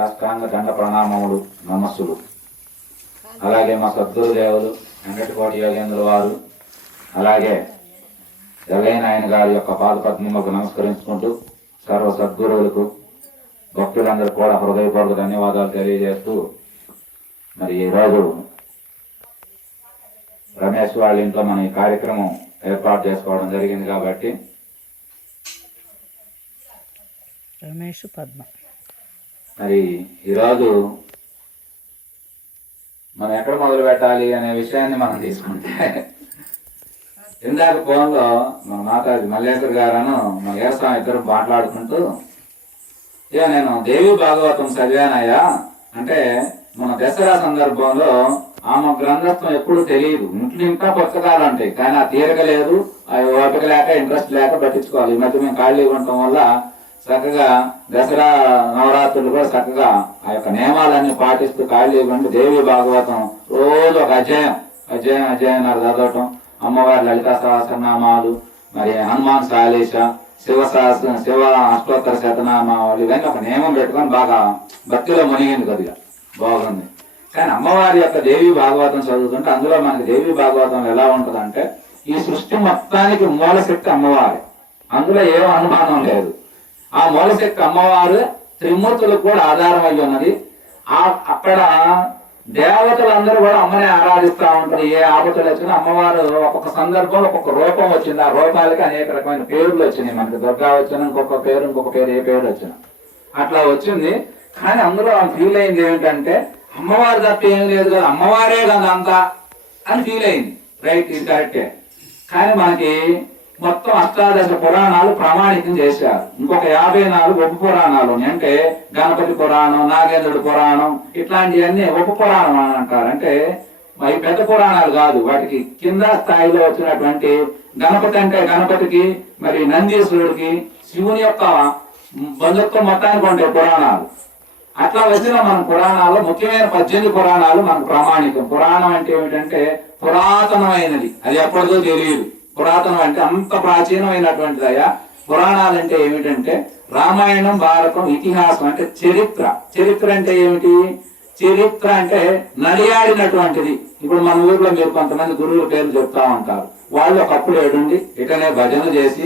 సాష్టాంగ దండ ప్రణామములు నమస్సులు. అలాగే మా సద్గురు దేవులు వెంకటకోటి యోగేంద్ర వారు, అలాగే జగయ్యనాయన గారి యొక్క పాదపద్మములకు నమస్కరించుకుంటూ సర్వ సద్గురువులకు భక్తులందరూ కూడా హృదయపూర్వక ధన్యవాదాలు తెలియజేస్తూ, మరి ఈరోజు రమేష్ వాళ్ళ ఇంట్లో మనం ఈ కార్యక్రమం ఏర్పాటు చేసుకోవడం జరిగింది కాబట్టి రమేష్ పద్మ మరి ఈరోజు మనం ఎక్కడ మొదలు పెట్టాలి అనే విషయాన్ని మనం తీసుకుంటే, ఇందాక ఫోన్లో మన మాతాజీ మల్లేశ్వర్ గారును మన ఏరస్వామి ఇద్దరు మాట్లాడుకుంటూ, ఇక నేను దేవి భాగవతం చదివానయ్యా అంటే, మన దసరా సందర్భంలో ఆమె గ్రంథస్థం ఎప్పుడు తెలియదు, ఇంట్లో ఇంకా పుస్తకాలు ఉంటాయి కానీ ఆ తీరక లేదు, అవి ఓపిక లేక ఇంట్రెస్ట్ లేక పట్టించుకోవాలి. ఈ మధ్య మేము ఖాళీగా ఉండటం వల్ల చక్కగా దసరా నవరాత్రులు కూడా చక్కగా ఆ యొక్క నియమాలన్నీ పాటిస్తూ ఖాళీగా ఉండి దేవి భాగవతం రోజు ఒక అధ్యాయం చదవటం, అమ్మవారి లలితా సహస్రనామాలు, మరి హనుమాన్ చాలీస, శివ అష్టోత్తర శతనామాలు, ఇవన్నీ ఒక నియమం పెట్టుకొని బాగా భక్తిలో మునిగింది, కొద్దిగా బాగుంది. కానీ అమ్మవారి యొక్క దేవి భాగవతం చదువుతుంటే అందులో మనకి దేవి భాగవతం ఎలా ఉంటుందంటే, ఈ సృష్టి మొత్తానికి మూలశక్తి అమ్మవారి, అందులో ఏం అనుమానం లేదు. ఆ మూలశక్తి అమ్మవారు త్రిమూర్తులకు కూడా ఆధారం అయ్యి ఉన్నది. అక్కడ దేవతలందరూ కూడా అమ్మని ఆరాధిస్తూ ఉంటారు. ఏ ఆపదలు వచ్చినా అమ్మవారు ఒక్కొక్క సందర్భంలో ఒక్కొక్క రూపం వచ్చింది. ఆ రూపాలకి అనేక రకమైన పేర్లు వచ్చినాయి. మనకి దుర్గా వచ్చిన ఇంకొక పేరు ఏ పేరు వచ్చినా అట్లా వచ్చింది. కానీ అందులో ఫీల్ అయింది ఏమిటంటే, అమ్మవారి తప్ప ఏం లేదు కదా, అమ్మవారే కదా అంతా అని ఫీల్ అయింది. రైట్, ఇది కరెక్టే. కానీ మనకి మొత్తం అష్టాదశ పురాణాలు ప్రామాణికం చేశారు. ఇంకొక 54 ఉప పురాణాలు ఉన్నాయి. అంటే గణపతి పురాణం, నాగేంద్రుడి పురాణం, ఇట్లాంటివన్నీ ఉప పురాణం అని అంటారు. అంటే అవి పెద్ద పురాణాలు కాదు, వాటికి కింద స్థాయిలో వచ్చినటువంటి గణపతి అంటే గణపతికి, మరి నందీశ్వరుడికి, శివుని యొక్క బంధుత్వం మొత్తానికి ఉంటాయి పురాణాలు. అట్లా వచ్చిన మన పురాణాల్లో ముఖ్యమైన 18 పురాణాలు మనకు ప్రామాణికం. పురాణం అంటే ఏమిటంటే పురాతనమైనది, అది ఎప్పటిదో తెలియదు. పురాతనం అంటే అంత ప్రాచీనమైనటువంటిది అయ్యా. పురాణాలు అంటే ఏమిటంటే రామాయణం, భారతం, ఇతిహాసం అంటే చరిత్ర అంటే ఏమిటి? చరిత్ర అంటే నడియాడినటువంటిది. ఇప్పుడు మన ఊర్లో మీరు కొంతమంది గురువుల పేర్లు చెప్తా ఉంటారు. వాళ్ళు ఒకప్పుడు ఏడుండి ఇటనే భజనలు చేసి,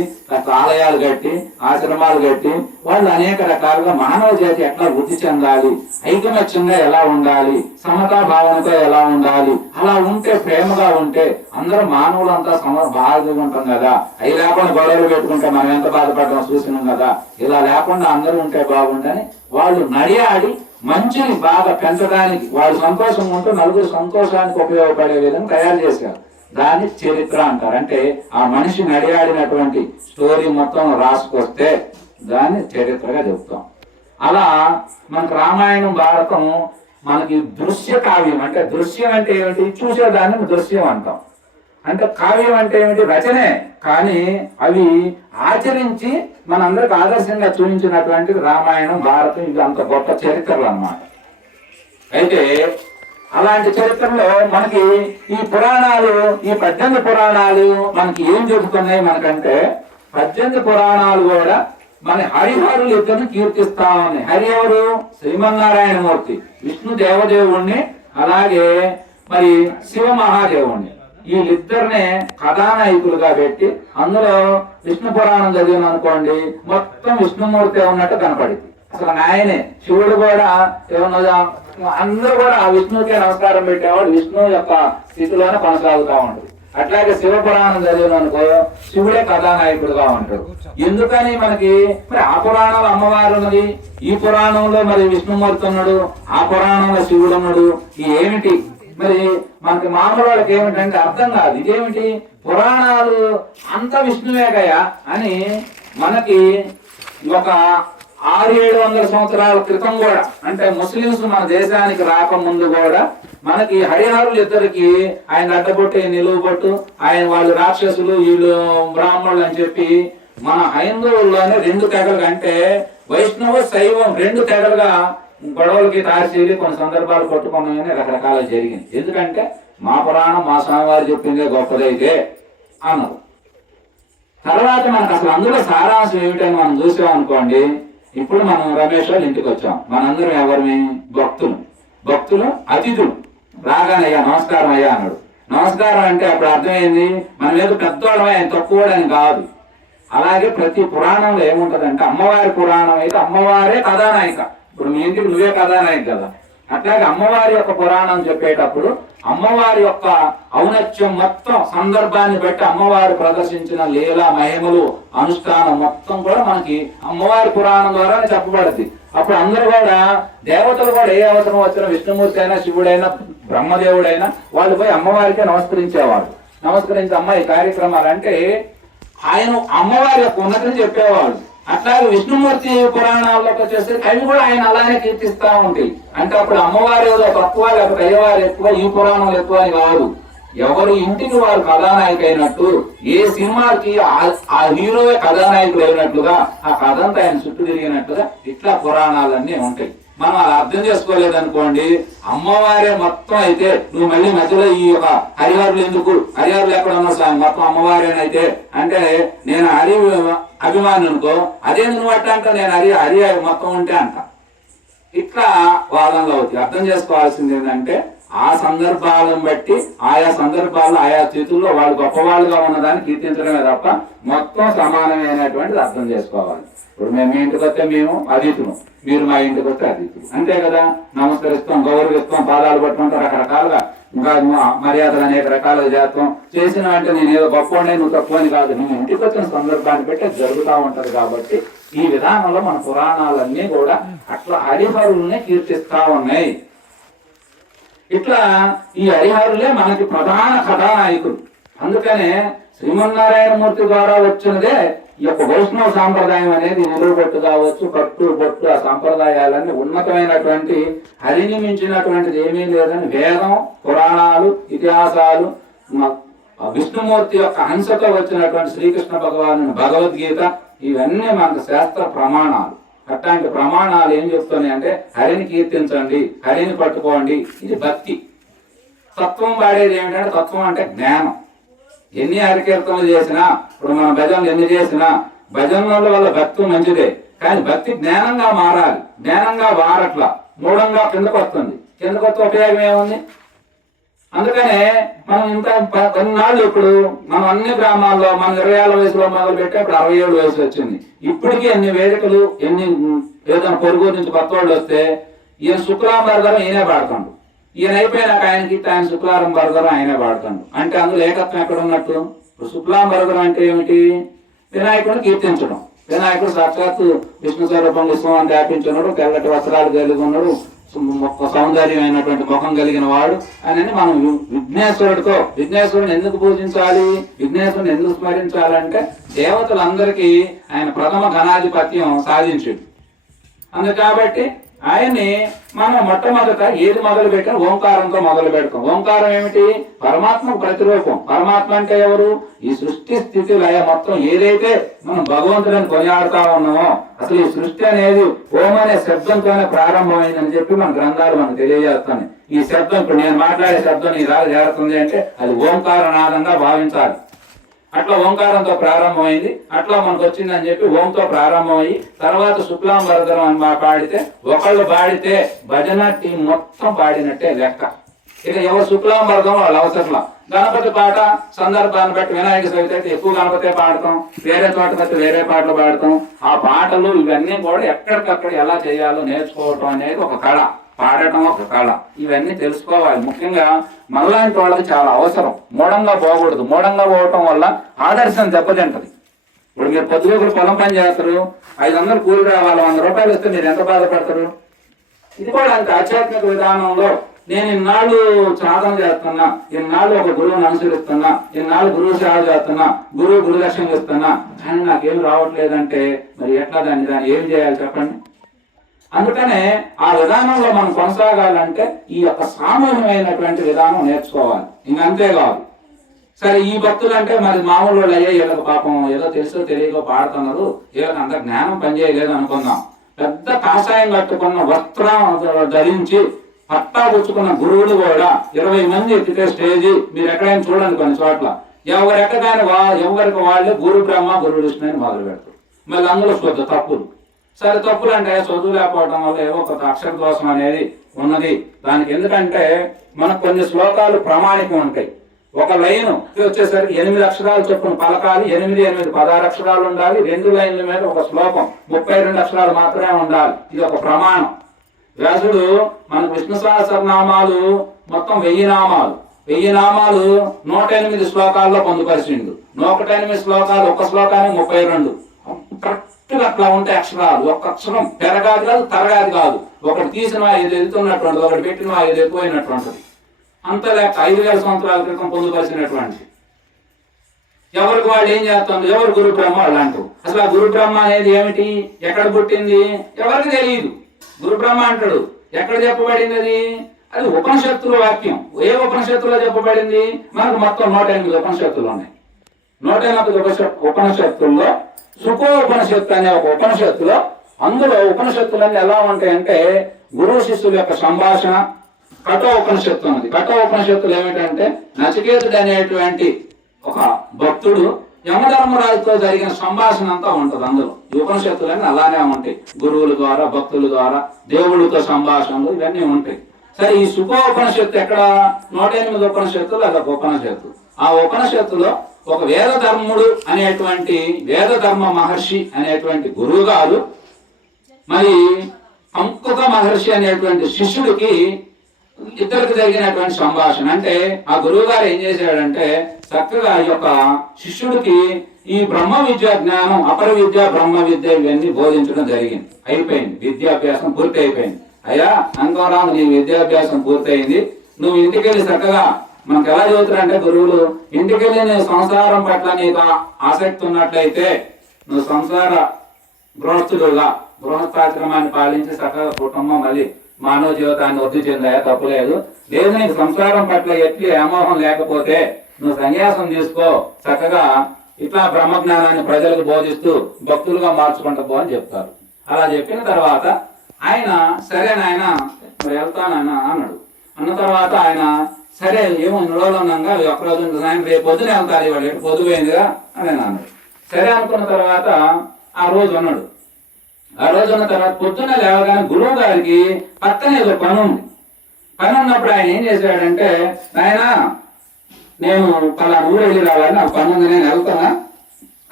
ఆలయాలు కట్టి, ఆశ్రమాలు కట్టి, వాళ్ళు అనేక రకాలుగా మానవ జాతి ఎట్లా వృద్ధి చెందాలి, ఐకమత్యంగా ఎలా ఉండాలి, సమతా భావనతో ఎలా ఉండాలి, అలా ఉంటే ప్రేమగా ఉంటే అందరూ మానవులంతా బాగా ఉంటాం కదా. అవి లేకుండా గొడవలు పెట్టుకుంటే మనం ఎంత బాధపడడం చూసినాం కదా. ఇలా లేకుండా అందరూ ఉంటే బాగుండని వాళ్ళు నడియాడి మంచిని బాగా పెంచడానికి, వాళ్ళు సంతోషంగా ఉంటూ నలుగురు సంతోషానికి ఉపయోగపడే విధంగా తయారు చేశారు. దాన్ని చరిత్ర అంటారు. అంటే ఆ మనిషి నడియాడినటువంటి స్టోరీ మొత్తం రాసుకొస్తే దాన్ని చరిత్రగా చెప్తాం. అలా మనకు రామాయణం, భారతం మనకి దృశ్య కావ్యం. అంటే దృశ్యం అంటే ఏమిటి? చూసేదాన్ని దృశ్యం అంటాం. అంటే కావ్యం అంటే ఏమిటి? రచనే, కానీ అవి ఆచరించి మనందరికి ఆదర్శంగా చూపించినటువంటిది రామాయణం, భారతం. ఇది అంత గొప్ప చరిత్రలు అన్నమాట. అయితే అలాంటి చరిత్రలో మనకి ఈ పురాణాలు, ఈ 18 పురాణాలు మనకి ఏం చెబుతున్నాయి మనకంటే, 18 పురాణాలు కూడా మన హరిహరులు ఇద్దరిని కీర్తిస్తా ఉన్నాయి. హరి ఎవరు? శ్రీమన్నారాయణమూర్తి, విష్ణు దేవదేవుణ్ణి, అలాగే మరి శివ మహాదేవుణ్ణి. వీళ్ళిద్దరినే కథానాయకులుగా పెట్టి, అందులో విష్ణు పురాణం చదివిన అనుకోండి మొత్తం విష్ణుమూర్తి ఉన్నట్టు కనపడింది. అసలు ఆయనే శివుడు కూడా ఏమన్నా, అందరూ కూడా ఆ విష్ణువుకే నమస్కారం పెట్టేవాడు, విష్ణువు యొక్క స్థితిలోనే కొనసాగుతూ ఉంటుంది. అట్లాగే శివపురాణం చదివిన అనుకో శివుడే కథానాయకుడుగా ఉంటాడు. ఎందుకని మనకి మరి ఆ పురాణంలో అమ్మవారు ఉన్నది, ఈ పురాణంలో మరి విష్ణుమూర్తి ఉన్నాడు, ఆ పురాణంలో శివుడు ఉన్నాడు. ఏమిటి మరి మనకి మామూలు వాళ్ళకి ఏమిటంటే అర్థం కాదు. ఇదేమిటి పురాణాలు అంత విష్ణువేగయ్యా అని మనకి ఒక 600-700 సంవత్సరాల క్రితం కూడా, అంటే ముస్లింస్ మన దేశానికి రాకముందు కూడా మనకి హరిహరులు ఇద్దరికి ఆయన అడ్డబొట్టు, నిలువబొట్టు, ఆయన వాళ్ళు రాక్షసులు, వీళ్ళు బ్రాహ్మణులు అని చెప్పి మన హైందవుల్లోనే 2 తెగలుగా, అంటే వైష్ణవ శైవం 2 తెగలుగా గొడవలకి తార్చేలి, కొన్ని సందర్భాలు కొట్టుకున్నాయని రకరకాల జరిగింది. ఎందుకంటే మా పురాణం, మా స్వామివారు చెప్పిందే గొప్పదైతే అన్నారు. తర్వాత మనకు అసలు అందులో సారాంశం ఏమిటని మనం చూసామనుకోండి, ఇప్పుడు మనం రమేష్ వాళ్ళ ఇంటికి వచ్చాం. మనందరం ఎవరిని? భక్తులు అతిథులు. రాగానే అయ్యా నమస్కారం అయ్యా అన్నాడు. నమస్కారం అంటే అప్పుడు అర్థమైంది మనం ఏదో పెద్దవాళ్ళమే, ఆయన తక్కువడని కాదు. అలాగే ప్రతి పురాణంలో ఏముంటదంటే, అమ్మవారి పురాణం అయితే అమ్మవారే కథానాయిక. ఇప్పుడు మీ ఇంటికి నువ్వే కథానాయిక కదా. అట్లాగే అమ్మవారి యొక్క పురాణం చెప్పేటప్పుడు అమ్మవారి యొక్క ఔన్నత్యం మొత్తం సందర్భాన్ని బట్టి అమ్మవారు ప్రదర్శించిన లీలా మహిమలు అనుష్ఠానం మొత్తం కూడా మనకి అమ్మవారి పురాణం ద్వారానే చెప్పబడుతుంది. అప్పుడు అందరూ కూడా దేవతలు కూడా ఏ అవసరం వచ్చినా, విష్ణుమూర్తి అయినా శివుడైనా బ్రహ్మదేవుడైనా వాళ్ళు పోయి అమ్మవారికే నమస్కరించేవాడు. నమస్కరించి అమ్మ ఈ కార్యక్రమాలు అంటే ఆయన అమ్మవారి యొక్క ఉన్నతిని చెప్పేవాడు. అట్లాగే విష్ణుమూర్తి పురాణాల్లోకి వచ్చేసరికి అవి కూడా ఆయన అలానే కీర్తిస్తా ఉంటాయి. అంటే అప్పుడు అమ్మవారి ఏదో తక్కువ, లేకపోతే అయ్యవారు ఎక్కువ, ఈ పురాణాలు ఎక్కువ అని కాదు. ఎవరు ఇంటికి వారు కథానాయక అయినట్టు, ఏ సినిమాకి ఆ హీరోయే కథానాయకుడు అయినట్లుగా ఆ కథ అంతా ఆయన చుట్టూ తిరిగినట్టుగా ఇట్లా పురాణాలన్నీ ఉంటాయి. మనం అలా అర్థం చేసుకోలేదనుకోండి, అమ్మవారే మొత్తం అయితే నువ్వు మళ్ళీ మధ్యలో ఈ యొక్క హరిహరులు ఎందుకు, హరిహరులు ఎక్కడ ఉన్నా సార్ మొత్తం అమ్మవారేనైతే అంటే నేను హరి అభిమాని అనుకో, అదే నువ్వు అట్ట అంట, నేను హరి మొత్తం ఉంటే అంట. ఇట్లా వాదనలు అవుతాయి. అర్థం చేసుకోవాల్సింది ఏంటంటే ఆ సందర్భాలను బట్టి ఆయా సందర్భాల్లో ఆయా స్థితుల్లో వాళ్ళు గొప్పవాళ్ళుగా ఉన్నదాన్ని కీర్తించడమే తప్ప మొత్తం సమానమైనటువంటిది అర్థం చేసుకోవాలి. ఇప్పుడు మేము మీ ఇంటికి వస్తే మేము అతిథులు, మీరు మా ఇంటికి వస్తే అతిథులు, అంతే కదా. నమస్కరిస్తాం, గౌరవిస్తాం, పాదాలు పట్టుకుంటాం, రకరకాలుగా ఇంకా మర్యాదలు అనేక రకాలుగా చేస్తాం. చేసిన అంటే నేను ఏదో గొప్పవాడిని నువ్వు తక్కువ అని కాదు, నువ్వు ఇంటికి వచ్చిన సందర్భాన్ని బట్టి జరుగుతూ ఉంటది. కాబట్టి ఈ విధానంలో మన పురాణాలన్నీ కూడా అట్లా హరిహరుల్ని కీర్తిస్తా ఉన్నాయి. ఇట్లా ఈ హరిహరులే మనకి ప్రధాన కథానాయకులు. అందుకనే శ్రీమన్నారాయణమూర్తి ద్వారా వచ్చినదే ఈ యొక్క వైష్ణవ సాంప్రదాయం అనేది నిలువబొట్టు కావచ్చు, కట్టు బొట్టు, ఆ సాంప్రదాయాలన్నీ ఉన్నతమైనటువంటి హరిని మించినటువంటిది ఏమీ లేదని వేదం, పురాణాలు, ఇతిహాసాలు, విష్ణుమూర్తి యొక్క హంసతో వచ్చినటువంటి శ్రీకృష్ణ భగవాను భగవద్గీత, ఇవన్నీ మనకు శాస్త్ర ప్రమాణాలు. అట్లాంటి ప్రమాణాలు ఏం చెప్తున్నాయి అంటే హరిని కీర్తించండి, హరిని పట్టుకోండి, ఇది భక్తి. తత్వం వాడేది ఏమిటంటే, తత్వం అంటే జ్ఞానం. ఎన్ని హరికీర్తనలు చేసినా, ఇప్పుడు మనం భజనలు ఎన్ని చేసినా, భజనల వల్ల భక్తి మంచిదే, కానీ భక్తి జ్ఞానంగా మారాలి. జ్ఞానంగా వారట్లా మూఢంగా కిందకు వస్తుంది. కిందకు వస్తే ఉపయోగం ఏముంది? అందుకనే మనం ఇంత కొన్నాళ్ళు ఇప్పుడు మనం అన్ని గ్రామాల్లో మనం 20 వయసులో మొదలు పెట్టి ఇప్పుడు 67 వయసు వచ్చింది. ఇప్పటికీ ఎన్ని వేదికలు, ఎన్ని ఏదైనా పొరుగు నుంచి కొత్త వాళ్ళు వస్తే ఈయన శుక్రవారం బరదరం ఈయనే పాడుతాడు, ఈయన అయిపోయినాక ఆయనకి ఆయన శుక్రవారం బరదరం ఆయనే పాడుతాడు. అంటే అందులో ఏకత్వం ఎక్కడ ఉన్నట్టు? శుక్లాం బరదరం అంటే ఏమిటి? వినాయకుడిని కీర్తించడం. వినాయకుడు సాక్షాత్తు విష్ణు స్వరూపం, విశ్వం వ్యాపించున్నాడు, తెల్లటి వస్త్రాలు కలిగి ఉన్నాడు, సౌందర్యమైనటువంటి ముఖం కలిగిన వాడు అని మనం విఘ్నేశ్వరుడిని ఎందుకు పూజించాలి, విఘ్నేశ్వరుని ఎందుకు స్మరించాలంటే దేవతలందరికీ ఆయన ప్రథమ ఘనాధిపత్యం సాధించాడు. అందుకు కాబట్టి ఆయన్ని మనం మొట్టమొదట ఏది మొదలు పెట్టినా ఓంకారంతో మొదలు పెడతాం. ఓంకారం ఏమిటి? పరమాత్మకు ప్రతిరూపం. పరమాత్మ అంటే ఎవరు? ఈ సృష్టి స్థితి లయ మొత్తం ఏదైతే మనం భగవంతుడిని కొనియాడుతా ఉన్నామో, అసలు ఈ సృష్టి అనేది ఓం అనే శబ్దంతోనే ప్రారంభమైందని చెప్పి మన గ్రంథాలు మనకు తెలియజేస్తాయి. ఈ శబ్దం, ఇప్పుడు నేను మాట్లాడే శబ్దం నీ రాజు చేరుతుంది అంటే అది ఓంకారనాదంగా భావించాలి. అట్లా ఓంకారంతో ప్రారంభమైంది, అట్లా మనకు వచ్చిందని చెప్పి ఓంతో ప్రారంభమయ్యి తర్వాత శుక్లాం వరదరం అని పాడితే, ఒకళ్ళు పాడితే భజన టీం మొత్తం పాడినట్టే లెక్క. ఇక ఎవరు శుక్లాం వరదం వాళ్ళు అవసరంలా. గణపతి పాట సందర్భాన్ని బట్టి, వినాయక చవితి అయితే ఎక్కువ గణపతే పాడతాం, వేరే చోటకి అయితే వేరే పాటలు పాడతాం. ఆ పాటలు ఇవన్నీ కూడా ఎక్కడికక్కడ ఎలా చేయాలో నేర్చుకోవటం అనేది ఒక కళ, పాడటం ఒక కళ. ఇవన్నీ తెలుసుకోవాలి. ముఖ్యంగా మనలాంటి వాళ్ళకి చాలా అవసరం. మూఢంగా పోకూడదు. మూఢంగా పోవటం వల్ల ఆదర్శం దెబ్బతింటది. ఇప్పుడు మీరు పొద్దుగోకులు పొలం పని చేస్తారు, 500 కూలి రావాలి, 100 రూపాయలు వస్తే మీరు ఎంత బాధపడతారు? ఇది కూడా అంత ఆధ్యాత్మిక విధానంలో నేను ఇన్నాళ్ళు సాధన చేస్తున్నా, ఇన్నాళ్ళు ఒక గురువుని అనుసరిస్తున్నా, ఇన్నాళ్ళు గురువు సేవ చేస్తున్నా, గురు దర్శనం ఇస్తున్నా, కానీ నాకేం రావట్లేదంటే మరి ఎట్లా దాన్ని ఏం చేయాలి చెప్పండి? అందుకనే ఆ విధానంలో మనం కొనసాగాలంటే ఈ యొక్క సామూహికమైనటువంటి విధానం నేర్చుకోవాలి. ఇంకంతేకాదు. సరే, ఈ భక్తులు అంటే మరి మామూలు వాళ్ళు అయ్యే, వీళ్ళకి పాపం ఏదో తెలుసో తెలియకో పాడుతున్నారు, వీళ్ళకి అంత జ్ఞానం పనిచేయలేదు అనుకుందాం. పెద్ద కాషాయం కట్టుకున్న వస్త్రం ధరించి పట్టా పుచ్చుకున్న గురువులు కూడా 20 మంది ఎక్కితే స్టేజీ మీరు ఎక్కడైనా చూడండి కొన్ని చోట్ల, ఎవరికి వాళ్ళే గురు బ్రహ్మ గురు విష్ణు అని మొదలు పెడతారు. మళ్ళీ అందులో శుద్ధ తప్పులు. సరే తప్పులు అంటే చదువు లేకపోవడం వల్ల ఏవో ఒక అక్షర దోషం అనేది ఉన్నది దానికి. ఎందుకంటే మనకు కొన్ని శ్లోకాలు ప్రామాణికం ఉంటాయి. ఒక లైన్ వచ్చేసరికి 8 అక్షరాలు చొప్పున పలకాలి, 16 అక్షరాలు ఉండాలి. 2 లైన్ల మీద ఒక శ్లోకం 32 అక్షరాలు మాత్రమే ఉండాలి. ఇది ఒక ప్రమాణం. వ్యాసుడు మనకు విష్ణు సహస్రనామాలు మొత్తం 1000 నామాలు, 1000 నామాలు 108 శ్లోకాల్లో పొందుపరిచిండు. 108 శ్లోకాలు, ఒక శ్లోకానికి 32. కరెక్ట్గా అట్లా ఉంటాయి అక్షరాలు. ఒక అక్షరం పెరగాది కాదు, తరగాది కాదు. ఒకటి తీసిన 5 ఎదుగుతున్నటువంటిది, ఒకటి పెట్టిన 5 ఎక్కువైనటువంటిది. అంత లేక 5000 సంవత్సరాల క్రితం పొందుపరిచినటువంటి. ఎవరికి వాళ్ళు ఏం చేస్తుంది, ఎవరు గురు బ్రహ్మ వాళ్ళు అంటారు. అసలు ఆ గురు బ్రహ్మ అనేది ఏమిటి, ఎక్కడ పుట్టింది, ఎవరికి తెలియదు. గురు బ్రహ్మ అంటాడు, ఎక్కడ చెప్పబడింది అది? అది ఉపనిషత్తుల వాక్యం. ఏ ఉపనిషత్తులో చెప్పబడింది? మనకు మొత్తం 108 ఉపనిషత్తులు ఉన్నాయి. 108 ఉపనిషత్తుల్లో సుఖోపనిషత్తు అనే ఒక ఉపనిషత్తులో, అందులో ఉపనిషత్తులన్నీ ఎలా ఉంటాయంటే గురువు శిష్యుల యొక్క సంభాషణ. కఠో ఉపనిషత్తు ఉన్నది. కఠో ఉపనిషత్తులు ఏమిటంటే నచికేతుడు అనేటువంటి ఒక భక్తుడు యమధర్మరాజుతో జరిగిన సంభాషణ అంతా ఉంటుంది అందులో. ఈ ఉపనిషత్తులన్నీ అలానే ఉంటాయి. గురువుల ద్వారా, భక్తుల ద్వారా, దేవుళ్ళతో సంభాషణలు ఇవన్నీ ఉంటాయి. సరే, ఈ సుఖోపనిషత్తు ఎక్కడ? 108 ఉపనిషత్తులు అదొక ఉపనిషత్తు. ఆ ఉపనిషత్తులో ఒక వేదధర్ముడు అనేటువంటి వేదధర్మ మహర్షి అనేటువంటి గురువు గారు మరి అంకుక మహర్షి అనేటువంటి శిష్యుడికి ఇద్దరికి జరిగినటువంటి సంభాషణ. అంటే ఆ గురువు గారు ఏం చేశాడంటే చక్కగా ఈ యొక్క శిష్యుడికి ఈ బ్రహ్మ విద్య జ్ఞానం, అపర విద్య, బ్రహ్మ విద్య ఇవన్నీ బోధించడం జరిగింది. అయిపోయింది, విద్యాభ్యాసం పూర్తి అయిపోయింది. అయ్యా అంకోరాము, నీ విద్యాభ్యాసం పూర్తయింది. నువ్వు ఇంటికి వెళ్ళి చక్కగా, మనకు ఎలా చదువుతారంటే గురువులు, ఇంటికి వెళ్ళి నువ్వు సంసారం పట్ల నీకు ఆసక్తి ఉన్నట్లయితే నువ్వు సంసార గృహస్థుడుగా గృహస్థాశ్రమాన్ని పాలించి చక్కగా కుటుంబం మళ్ళీ మానవ జీవితాన్ని వృద్ధి చెందాయా, తప్పులేదు. లేదు నీకు సంసారం పట్ల ఎట్టి వ్యామోహం లేకపోతే నువ్వు సన్యాసం తీసుకో, చక్కగా ఇట్లా బ్రహ్మజ్ఞానాన్ని ప్రజలకు బోధిస్తూ భక్తులుగా మార్చుకుంటా పో అని చెప్తారు. అలా చెప్పిన తర్వాత ఆయన సరే నాయన వెళ్తానన్న అన్నాడు. అన్న తర్వాత ఆయన సరే ఏమో రోజులు ఉన్నాగా ఒక్కరోజు సాయంత్రం రేపు పొద్దున వెళ్తారు, ఇవాళ ఎటు పొద్దుపోయిందిగా అని అన్నాడు. సరే అనుకున్న తర్వాత ఆ రోజు ఉన్నాడు. ఆ రోజు ఉన్న తర్వాత పొద్దున్న లేవగానే గురువు గారికి పక్కన ఏదో పని ఉంది. పని ఉన్నప్పుడు ఆయన ఏం చేశాడంటే, ఆయన నేను పలానా ఊరు వెళ్ళి రావాలని నాకు పని ఉంది, నేను వెళ్తానా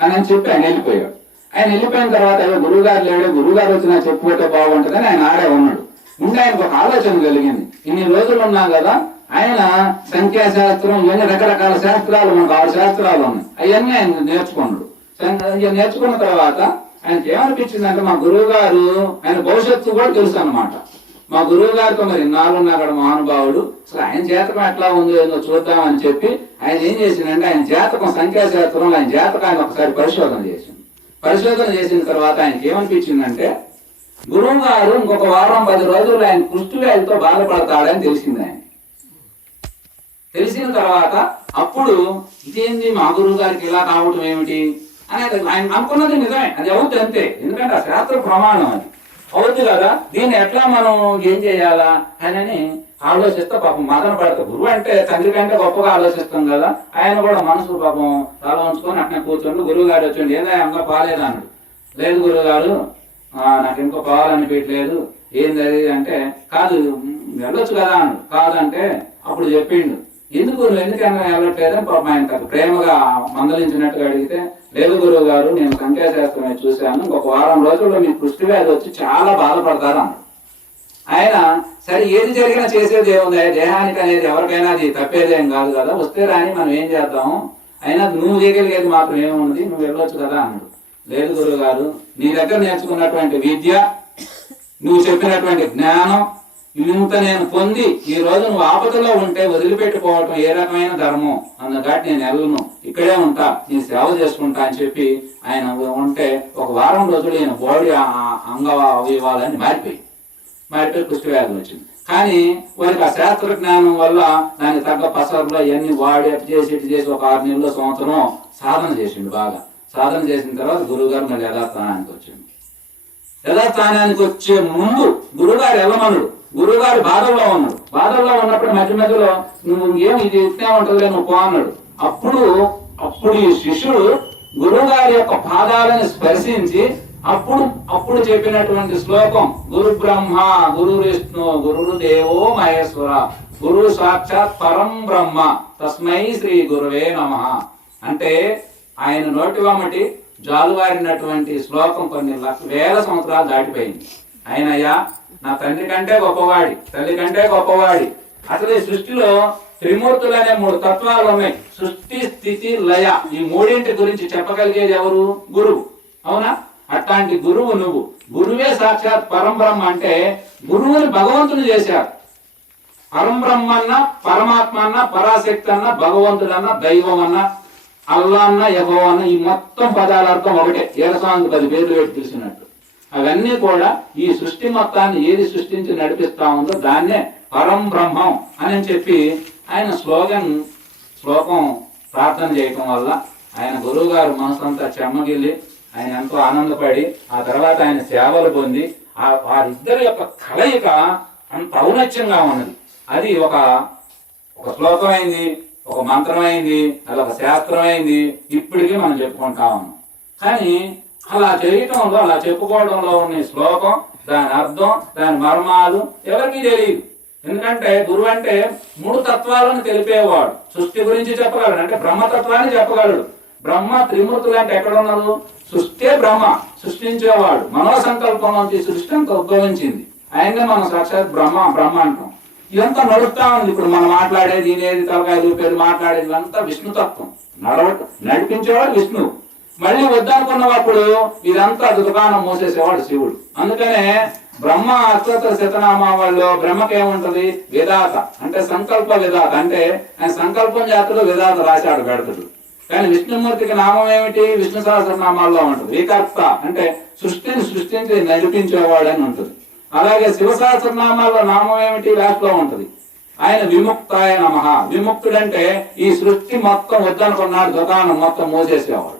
అని చెప్పి ఆయన వెళ్ళిపోయాడు. ఆయన వెళ్ళిపోయిన తర్వాత ఏదో గురువు గారు లేడు, గురువు గారు వచ్చి నాకు చెప్పుకుంటే బాగుంటుందని ఆయన ఆడే ఉన్నాడు. ఉండి ఆయనకు ఒక ఆలోచన కలిగింది. ఇన్ని రోజులు ఉన్నాం కదా, ఆయన సంఖ్యాశాస్త్రం ఇవన్నీ రకరకాల శాస్త్రాలు, మనకు 6 శాస్త్రాలు ఉన్నాయి, అవన్నీ ఆయన నేర్చుకున్నాడు. నేర్చుకున్న తర్వాత ఆయనకి ఏమనిపించిందంటే మా గురువు గారు, ఆయన భవిష్యత్తు కూడా తెలుసు అన్నమాట. మా గురువు గారితో మరి ఇన్నాళ్ళు ఉన్నాడు మహానుభావుడు, అసలు ఆయన జాతకం ఎట్లా ఉందో ఏదో చూద్దామని చెప్పి ఆయన ఏం చేసిందంటే ఆయన జాతకం, సంఖ్యాశాస్త్రంలో ఆయన జాతకాన్ని ఒకసారి పరిశోధన చేసింది. పరిశోధన చేసిన తర్వాత ఆయనకి ఏమనిపించిందంటే గురువు గారు ఇంకొక వారం 10 రోజులు ఆయన కుష్ఠవ్యాధితో బాధపడతాడని తెలిసింది. ఆయన తెలిసిన తర్వాత అప్పుడు ఇదేంది మా గురువు గారికి ఇలా కావటం ఏమిటి అనేది ఆయన అనుకున్నది నిజమే, అది అవుతుంది అంతే. ఎందుకంటే ఆ శాస్త్ర ప్రమాణం అది అవుతుంది కదా, దీన్ని ఎట్లా మనం ఏం చేయాలా అని ఆలోచిస్తే పాపం మదన పడతాం. గురువు అంటే తండ్రి కంటే గొప్పగా ఆలోచిస్తాం కదా, ఆయన కూడా మనసు పాపం తల ఉంచుకొని అట్లా కూర్చోండి. గురువు గారు వచ్చండి, ఏదా ఇంకా పాలేదు అన్నాడు. లేదు గురువు గారు నాకు ఇంకో పావాలనిపించలేదు, ఏంది అది అంటే, కాదు వెళ్ళొచ్చు కదా అన్నాడు. కాదంటే అప్పుడు చెప్పిండు, ఎందుకు నువ్వు ఎందుకన్నా వెళ్ళట్లేదని పాపం ఆయన ప్రేమగా మందలించినట్టుగా అడిగితే, లేదు గురువు గారు నేను సంఖ్యాశాస్త్రమే చూశాను, ఇంకొక వారం రోజుల్లో మీ కుష్ఠవ్యాధి వచ్చి చాలా బాధపడతారు అన్నాడు. ఆయన సరే ఏది జరిగినా చేసేది ఏముంది, దేహానికి అనేది ఎవరికైనా అది తప్పేదేం కాదు కదా, వస్తే రాని మనం ఏం చేద్దాము, అయినా నువ్వు చేయగలిగేది మాత్రం ఏముంది, నువ్వు వెళ్ళొచ్చు కదా అన్నాడు. లేదు గురువు గారు, నీ దగ్గర నేర్చుకున్నటువంటి విద్య, నువ్వు చెప్పినటువంటి జ్ఞానం ఇంత నేను పొంది ఈ రోజు నువ్వు ఆపదలో ఉంటే వదిలిపెట్టుకోవటం ఏ రకమైన ధర్మం అన్నదాటి నేను వెళ్ళను, ఇక్కడే ఉంటా, నీ సేవ చేసుకుంటా అని చెప్పి ఆయన ఉంటే ఒక వారం రోజులు ఈయన బాడీ అంగ అవయవాలని మారిపోయి కుష్ఠవ్యాధి వచ్చింది. కానీ వారికి ఆ శాస్త్ర జ్ఞానం వల్ల దానికి తగ్గ పసర్లో ఇవన్నీ వాడి అటు చేసి ఒక 6 నెలలు సంవత్సరం సాధన చేసిండు. బాగా సాధన చేసిన తర్వాత గురువు గారు మళ్ళీ యథాస్థానానికి వచ్చింది. యథాస్థానానికి వచ్చే ముందు గురువుగారు ఎల్లమనుడు, గురువుగారు బాధల్లో ఉన్నాడు. బాధల్లో ఉన్నప్పుడు మధ్య మధ్యలో నువ్వు ఏం ఇది ఇట్లా ఉంటుందిలే నువ్వు పో అన్నాడు. అప్పుడు ఈ శిష్యుడు గురువు గారి యొక్క పాదాలను స్పర్శించి అప్పుడు అప్పుడు చెప్పినటువంటి శ్లోకం గురు బ్రహ్మ గురు విష్ణు గురు దేవో మహేశ్వర గురు సాక్షాత్ పరం బ్రహ్మ తస్మై శ్రీ గురువే నమః అంటే ఆయన నోటివమటి జాలువారినటువంటి శ్లోకం కొన్ని వేల సంవత్సరాలు దాటిపోయింది. ఆయనయ్యా నా తండ్రి కంటే గొప్పవాడి, తల్లి కంటే గొప్పవాడి. అసలు ఈ సృష్టిలో త్రిమూర్తులు అనే 3 తత్వాలు ఉన్నాయి. సృష్టి స్థితి లయ, ఈ మూడింటి గురించి చెప్పగలిగేది ఎవరు? గురువు. అవునా? అట్లాంటి గురువు నువ్వు. గురువే సాక్షాత్ పరంబ్రహ్మ అంటే గురువుని భగవంతుని చేశారు. పరంబ్రహ్మ అన్న, పరమాత్మ అన్న, పరాశక్తి అన్న, భగవంతుడన్న, దైవం అన్న, అల్లా అన్న, యెహోవా అన్న, ఈ మొత్తం పదాల అర్థం ఒకటే. ఏకస్వామికి 10 పేర్లు పెట్టి తెలిసినట్టు. అవన్నీ కూడా ఈ సృష్టి మొత్తాన్ని ఏది సృష్టించి నడిపిస్తా ఉందో దాన్నే పరం బ్రహ్మం అని చెప్పి ఆయన శ్లోకం ప్రార్థన చేయటం వల్ల ఆయన గురువు గారు మనసంతా చెమ్మగిల్లి ఆయన ఎంతో ఆనందపడి ఆ తర్వాత ఆయన సేవలు పొంది వారిద్దరి యొక్క కలయిక అంత ఔన్నత్యంగా ఉన్నది. అది ఒక శ్లోకం అయింది, ఒక మంత్రం అయింది, అది ఒక శాస్త్రం అయింది. ఇప్పటికీ మనం చెప్పుకుంటా ఉన్నాం. కానీ అలా చేయటంలో, అలా చెప్పుకోవడంలో ఉన్న శ్లోకం, దాని అర్థం, దాని మర్మాలు ఎవరికీ తెలియదు. ఎందుకంటే గురువు అంటే 3 తత్వాలను తెలిపేవాడు. సృష్టి గురించి చెప్పగలడు, అంటే బ్రహ్మతత్వాన్ని చెప్పగలడు. బ్రహ్మ త్రిమూర్తులు అంటే ఎక్కడ ఉన్నారు? సృష్టి బ్రహ్మ, సృష్టించేవాడు. మనోసంకల్పం నుంచి సృష్టి అంతా ఉద్భవించింది. ఆయనే మనం సాక్షాత్ బ్రహ్మ అంటాం. ఇదంతా నడుస్తా ఉంది. ఇప్పుడు మనం మాట్లాడేది, వినేది, తలకాయ రూపేది, మాట్లాడేది అంతా విష్ణుతత్వం. నడిపించేవాడు విష్ణువు. మళ్ళీ వద్దనుకున్నప్పుడు ఇదంతా దుకాణం మూసేసేవాడు శివుడు. అందుకనే బ్రహ్మ అష్టోత్తర శతనామాల్లో బ్రహ్మకేముంటది? విధాత అంటే సంకల్ప విధాత. అంటే ఆయన సంకల్పం జాతులు విధాత రాశాడు పెడతాడు. కానీ విష్ణుమూర్తికి నామం ఏమిటి? విష్ణు సహస్రనామాల్లో ఉంటుంది. వికర్త అంటే సృష్టిని సృష్టించి నడిపించేవాడు అని ఉంటుంది. అలాగే శివ సహస్రనామాల్లో నామం ఏమిటి? లాస్ట్ లో ఉంటుంది. ఆయన విముక్తాయ నమః. విముక్తుడంటే ఈ సృష్టి మొత్తం వద్దనుకున్నాడు, దుకాణం మొత్తం మూసేసేవాడు.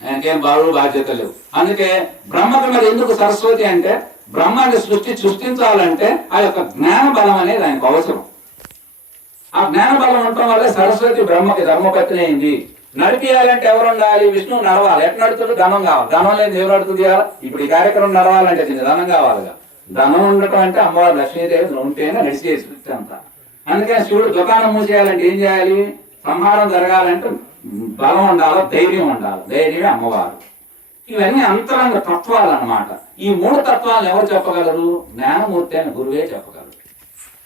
ఆయనకేం బాధ్యత లేవు. అందుకే బ్రహ్మకు మరి ఎందుకు సరస్వతి అంటే బ్రహ్మాన్ని సృష్టించాలంటే ఆ యొక్క జ్ఞాన బలం అనేది ఆయనకు అవసరం. ఆ జ్ఞాన బలం ఉండటం వల్ల సరస్వతి బ్రహ్మకి ధర్మపత్ని అయింది. నడిపియాలంటే ఎవరు ఉండాలి? విష్ణువు నడవాలి. ఎట్లా నడుతుంది? ధనం కావాలి. ధనం లేదు ఎవరు నడుతుంది? ఇప్పుడు ఈ కార్యక్రమం నడవాలంటే దీనికి ధనం కావాలిగా. ధనం ఉండటం అంటే అమ్మవారు లక్ష్మీదేవి ఉంటేనే నడిచే సృష్టి అంతా. అందుకని శివుడు దుకాణం మూసేయాలంటే ఏం చేయాలి? సంహారం జరగాలంటే బలం ఉండాలి, ధైర్యం ఉండాలి. ధైర్యమే అమ్మవారు. ఇవన్నీ అంతరంగ తత్వాలు అన్నమాట. ఈ 3 తత్వాలను ఎవరు చెప్పగలరు? జ్ఞానమూర్తి అయిన గురువే చెప్పగలరు.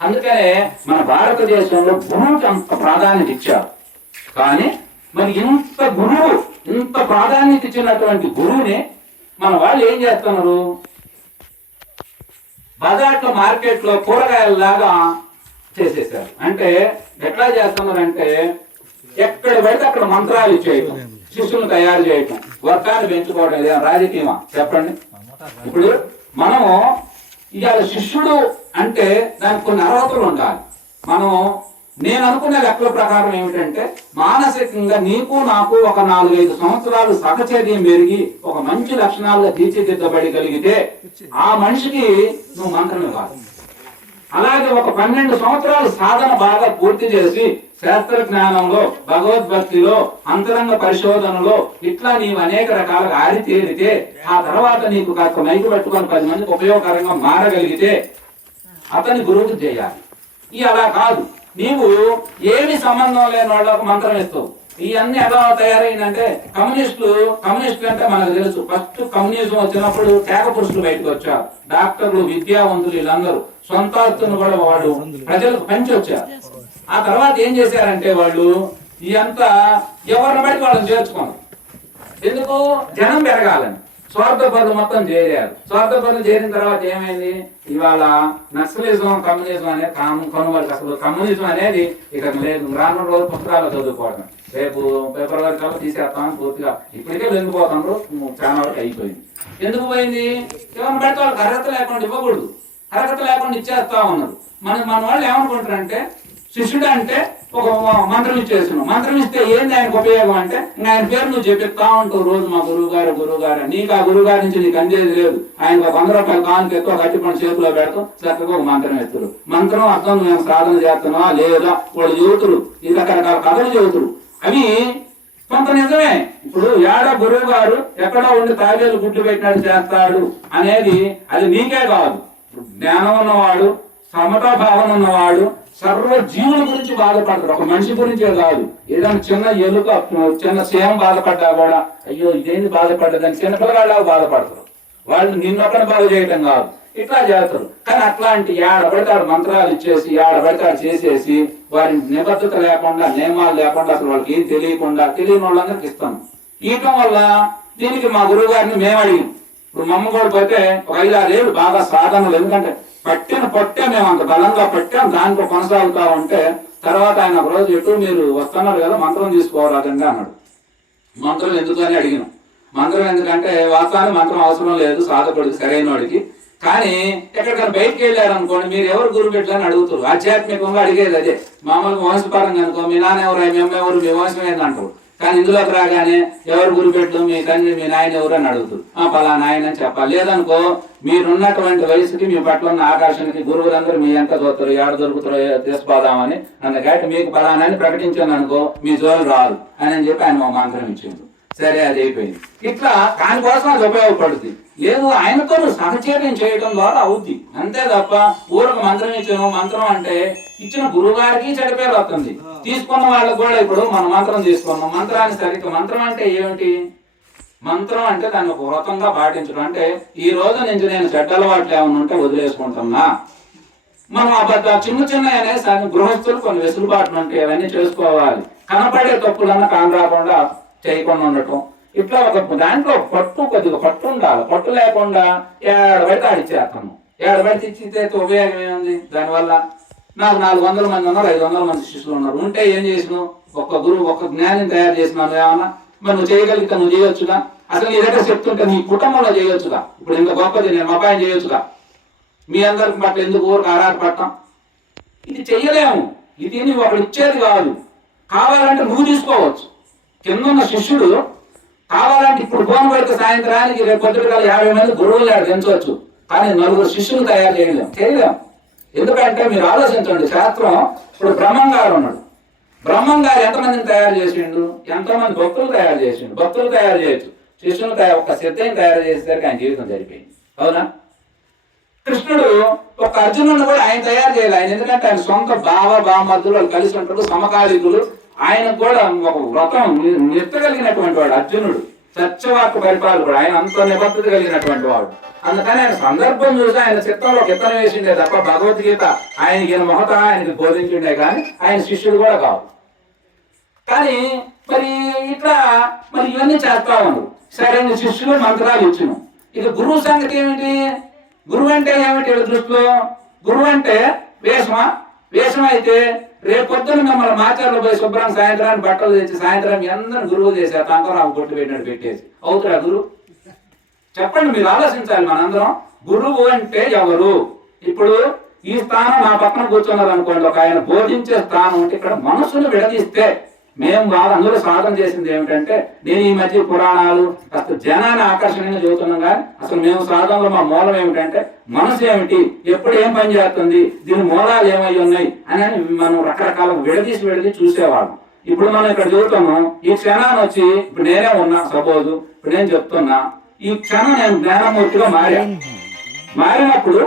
అందుకనే మన భారతదేశంలో గురువుకి అంత ప్రాధాన్యత ఇచ్చారు. కానీ మరి ఇంత ప్రాధాన్యత ఇచ్చినటువంటి గురువుని మన వాళ్ళు ఏం చేస్తున్నారు? బజార్లో, మార్కెట్లో కూరగాయలలాగా చేసేసారు. అంటే ఎట్లా చేస్తున్నారంటే ఎక్కడ పడితే అక్కడ మంత్రాలు ఇచ్చేయటం, శిష్యులను తయారు చేయటం, వర్గాన్ని పెంచుకోవడం. ఇదే రాజకీయమా? చెప్పండి. ఇప్పుడు మనము ఇవాళ శిష్యుడు అంటే దానికి కొన్ని అర్హతలు ఉండాలి. నేను అనుకునే లెక్కల ప్రకారం ఏమిటంటే మానసికంగా నీకు నాకు ఒక 4-5 సంవత్సరాలు సహచర్యం పెరిగి ఒక మంచి లక్షణాలుగా తీర్చిదిద్దబడగలిగితే ఆ మనిషికి నువ్వు మంత్రం ఇవ్వాలి. అలాగే ఒక 12 సంవత్సరాలు సాధన బాగా పూర్తి చేసి శాస్త్ర జ్ఞానంలో, భగవద్భక్తిలో, అంతరంగ పరిశోధనలో ఇట్లా నీవు అనేక రకాలుగా ఆరితేరితే ఆ తర్వాత నీకు కాస్త మైకు పెట్టుకొని 10 మందికి ఉపయోగకరంగా మారగలిగితే అతని గురువుకు చేయాలి. అలా కాదు, నీవు ఏమి సంబంధం లేని వాళ్ళకు మంత్రం ఇస్తావు. ఇవన్నీ ఎలా తయారైందంటే కమ్యూనిస్టులు అంటే మనకు తెలుసు. ఫస్ట్ కమ్యూనిజం వచ్చినప్పుడు కేక పురుషులు బయటకు వచ్చారు. డాక్టర్లు, విద్యావంతులు, వీళ్ళందరూ సొంత ఆస్తులను కూడా వాళ్ళు ప్రజలకు పంచి వచ్చారు. ఆ తర్వాత ఏం చేశారంటే వాళ్ళు ఇదంతా ఎవరిని బట్టి వాళ్ళని చేర్చుకున్నారు. ఎందుకు? జనం పెరగాలని. స్వార్థపరులు మొత్తం చేరారు. స్వార్థపరులు చేరిన తర్వాత ఏమైంది? ఇవాళ నక్సలిజం, కమ్యూనిజం అనేది కనుమరుగు. అసలు కమ్యూనిజం అనేది ఇక లేదు. రానున్న రోజు పుస్తకాలు చదువుకోవడం, రేపు ఫిబ్రవరి కల్లా తీసేస్తామని పూర్తిగా ఇప్పటికే వెళ్ళిపోతారు. చాలా వరకు అయిపోయింది. ఎందుకు పోయింది? ఎవరిని బట్టి వాళ్ళకి అర్హత లేకుండా ఇవ్వకూడదు. అర్హత లేకుండా ఇచ్చేస్తా ఉన్నారు. మన వాళ్ళు ఏమనుకుంటారంటే శిష్యుడు అంటే ఒక మంత్రం ఇచ్చేస్తున్నావు. మంత్రం ఇస్తే ఏంది ఆయనకు ఉపయోగం అంటే ఆయన పేరు నువ్వు చెప్పిస్తా ఉంటావు రోజు. మా గురువు గారు నీకు ఆ గురువు గారి నుంచి నీకు అందేది లేదు. ఆయన ఒక 100 రూపాయలు కానుక ఎత్తువ కట్టి పని చేతిలో పెడతాం, చక్కగా ఒక మంత్రం ఎత్తురు. మంత్రం అర్థం నువ్వు సాధన చేస్తున్నావా లేదా వాళ్ళు చెబుతురు. ఇది రకరకాల కథలు చెబుతురు. అవి కొంత నిజమే. ఇప్పుడు ఏడ గురువు గారు ఎక్కడో ఉండి తాబేలు గుడ్లు పెట్టినట్టు చేస్తాడు అనేది అది నీకే కాదు. జ్ఞానం ఉన్నవాడు, సమతా భావన ఉన్నవాడు సర్వ జీవుల గురించి బాధపడతాడు. ఒక మనిషి గురించే కాదు. ఏదైనా చిన్న ఎలుక, చిన్న సేమ బాధపడ్డా కూడా అయ్యో ఇదేంటి బాధపడ్డదని చిన్న పిల్లగాళ్ళ బాధపడతారు. వాళ్ళు నిన్నొక్కడి బాధ చేయటం కాదు, ఇట్లా చేస్తారు. కానీ అట్లాంటి ఏడబడతాడు మంత్రాలు ఇచ్చేసి ఏడబడతాడు చేసేసి వారి నిబద్ధత లేకుండా, నియమాలు లేకుండా, అసలు వాళ్ళకి ఏం తెలియకుండా తెలియని వాళ్ళందరికి ఇస్తాం. ఇవ్వటం వల్ల దీనికి మా గురువు గారిని మేము అడిగాం. ఇప్పుడు మా అమ్మ కూడా పోతే ఒక 5-6 ఏళ్ళు బాగా సాధనలు, ఎందుకంటే పట్టిన పట్టే మేము అంత బలంగా పట్టాం, దాంట్లో కొనసాగుతా ఉంటే తర్వాత ఆయన ఒక రోజు ఎటు మీరు వస్తున్నారు కదా మంత్రం తీసుకోరాదంగా అన్నాడు. మంత్రం ఎందుకని అడిగినాం. మంత్రం ఎందుకంటే వాస్తవానికి మంత్రం అవసరం లేదు సాధకుడికి, సరైన వాడికి. కానీ ఎక్కడికైనా బయటకు వెళ్ళారు అనుకోండి, మీరు ఎవరు గురువు పెట్టాలని అడుగుతారు. ఆధ్యాత్మికంగా అడిగేది అదే. మామూలుగా వంశపరంగా అనుకో, మీ నాన్న ఎవరు, మేమెవరు, మీ వంశం ఏంది అంటారు. కానీ ఇందులోకి రాగానే ఎవరు గురు పెట్టు, మీ తండ్రి, మీ నాయన ఎవరు అని అడుగుతారు. పలానా ఆయన అని చెప్పాలి. లేదనుకో మీరున్నటువంటి వయసుకి, మీ పట్ల ఉన్న ఆకాశానికి గురువులందరూ మీ ఎంత చూస్తారు, ఏడ దొరుకుతారో తీసుకోదామని అందుకని మీకు పలానా అని ప్రకటించాను అనుకో, మీ జోలు రాదు అని చెప్పి ఆయన మంత్రం ఇచ్చింది. సరే, అది అయిపోయింది. ఇట్లా దానికోసం అది ఉపయోగపడుతుంది. లేదు ఆయనతో సహచర్యం చేయడం ద్వారా అవుద్ది, అంతే తప్ప ఊరకు మంత్రం ఇచ్చాను. మంత్రం అంటే ఇచ్చిన గురువు గారికి చెడిపేరు వస్తుంది, తీసుకున్న వాళ్ళకి కూడా. ఇప్పుడు మనం మంత్రం తీసుకున్నాం, మంత్రాన్ని సరిగ్గా, మంత్రం అంటే ఏమిటి? మంత్రం అంటే దాన్ని ఒక వ్రతంగా పాటించడం. అంటే ఈ రోజు నుంచి నేను చెడ్డ అలవాట్లు ఏమైనా ఉంటే వదిలేసుకుంటున్నా. మనం చిన్న చిన్న అనేసి గృహస్థులు కొన్ని వెసులుబాట్లు ఉంటాయి, అవన్నీ చేసుకోవాలి. కనపడే తప్పులన్నా కాని రాకుండా చేయకుండా ఉండటం. ఇట్లా ఒక దాంట్లో కొద్దిగా పట్టు ఉండాలి. పట్టు లేకుండా ఏడబడితే ఆడిచ్చేస్తాము. ఏడబడితే ఇచ్చితే ఉపయోగం ఏముంది? దానివల్ల నాకు 400 మంది ఉన్నారు, 500 మంది శిష్యులు ఉన్నారు. ఉంటే ఏం చేసినావు? ఒక్క గురువు, ఒక్క జ్ఞానం తయారు చేసినావు ఏమన్నా? మరి నువ్వు చేయగలిగితే నువ్వు చేయొచ్చుగా. అసలు నీ దగ్గర చెప్తుంటే నీ కుటుంబంలో చేయొచ్చుగా. ఇప్పుడు ఇంత గొప్పది నేను మా అబ్బాయిని చేయొచ్చుగా. మీ అందరికి పట్ల ఎందుకు ఊరికి ఆరాట పడతాం? ఇది చెయ్యలేము. ఇది నువ్వు ఒకడు ఇచ్చేది కాదు. కావాలంటే నువ్వు తీసుకోవచ్చు. కింద ఉన్న శిష్యుడు కావాలంటే ఇప్పుడు ఫోన్ పెడితే సాయంత్రానికి రేపు పొద్దుగా 50 మంది గురువులు పెంచవచ్చు. కానీ 4 శిష్యులు తయారు చేయలేం. ఎందుకంటే మీరు ఆలోచించండి, శాస్త్రం ఇప్పుడు బ్రహ్మం గారు ఉన్నాడు. బ్రహ్మం గారు ఎంతమందిని తయారు చేసిండు? ఎంతమంది భక్తులు తయారు చేసిండు? భక్తులు తయారు చేయొచ్చు, శిష్యులు ఒక సిద్ధని తయారు చేసేసరికి ఆయన జీవితం జరిపోయింది. అవునా? కృష్ణుడు ఒక అర్జునుడు కూడా ఆయన తయారు చేయాలి. ఆయన ఎందుకంటే ఆయన సొంత బామర్దులు వాళ్ళు కలిసి ఉంటారు, సమకాలికులు. ఆయన కూడా ఒక వ్రతం నెత్తగలిగినటువంటి వాడు అర్జునుడు, సత్యవాక్య పరిపాలకుడు. ఆయన అంత నిబద్ధత కలిగినటువంటి వాడు. అందుకని ఆయన సందర్భం చూసి ఆయన చిత్తంలో కిత్తనం వేసిండే తప్ప భగవద్గీత ఆయనకి మొహత ఆయనకి బోధించిండే కానీ ఆయన శిష్యుడు కూడా కాదు. కానీ మరి ఇట్లా మరి ఇవన్నీ చేస్తా ఉన్నారు. సరైన శిష్యులు మంత్రాలు ఇచ్చినాం. ఇక గురువు సంగతి ఏమిటి? గురువు అంటే ఏమిటి దృష్టిలో? గురువు అంటే వేషమా? వేషం అయితే రేపు పొద్దున్న మిమ్మల్ని మాచారులు పోయి శుభ్రం సాయంత్రాన్ని బట్టలు తెచ్చి సాయంత్రం మీ అందరం గురువు చేశారు, తంకరావు కొట్టు పెట్టినట్టు పెట్టేసి అవుతారా గురువు? చెప్పండి, మీరు ఆలోచించాలి. మనందరం గురువు అంటే ఎవరు? ఇప్పుడు ఈ స్థానం నా పక్కన కూర్చున్నారు అనుకోండి, ఒక ఆయన బోధించే స్థానం అంటే ఇక్కడ మనసును విడదీస్తే మేము బాగా అందులో సాధన చేసింది ఏమిటంటే, నేను ఈ మధ్య పురాణాలు కాస్త జనాన్ని ఆకర్షణీయంగా చదువుతున్నాం. కానీ అసలు మేము సాధనలో మా మూలం ఏమిటంటే మనసు ఏమిటి, ఎప్పుడు ఏం పని చేస్తుంది, దీని మూలాలు ఏమై ఉన్నాయి అని మనం రకరకాల విడదీసి చూసేవాళ్ళం. ఇప్పుడు మనం ఇక్కడ చదువుతున్నాం. ఈ క్షణాన్ని వచ్చి ఇప్పుడు నేనే ఉన్నా, సపోజ్ ఇప్పుడు నేను చెప్తున్నా, ఈ క్షణం నేను జ్ఞానమూర్తిగా మారినప్పుడు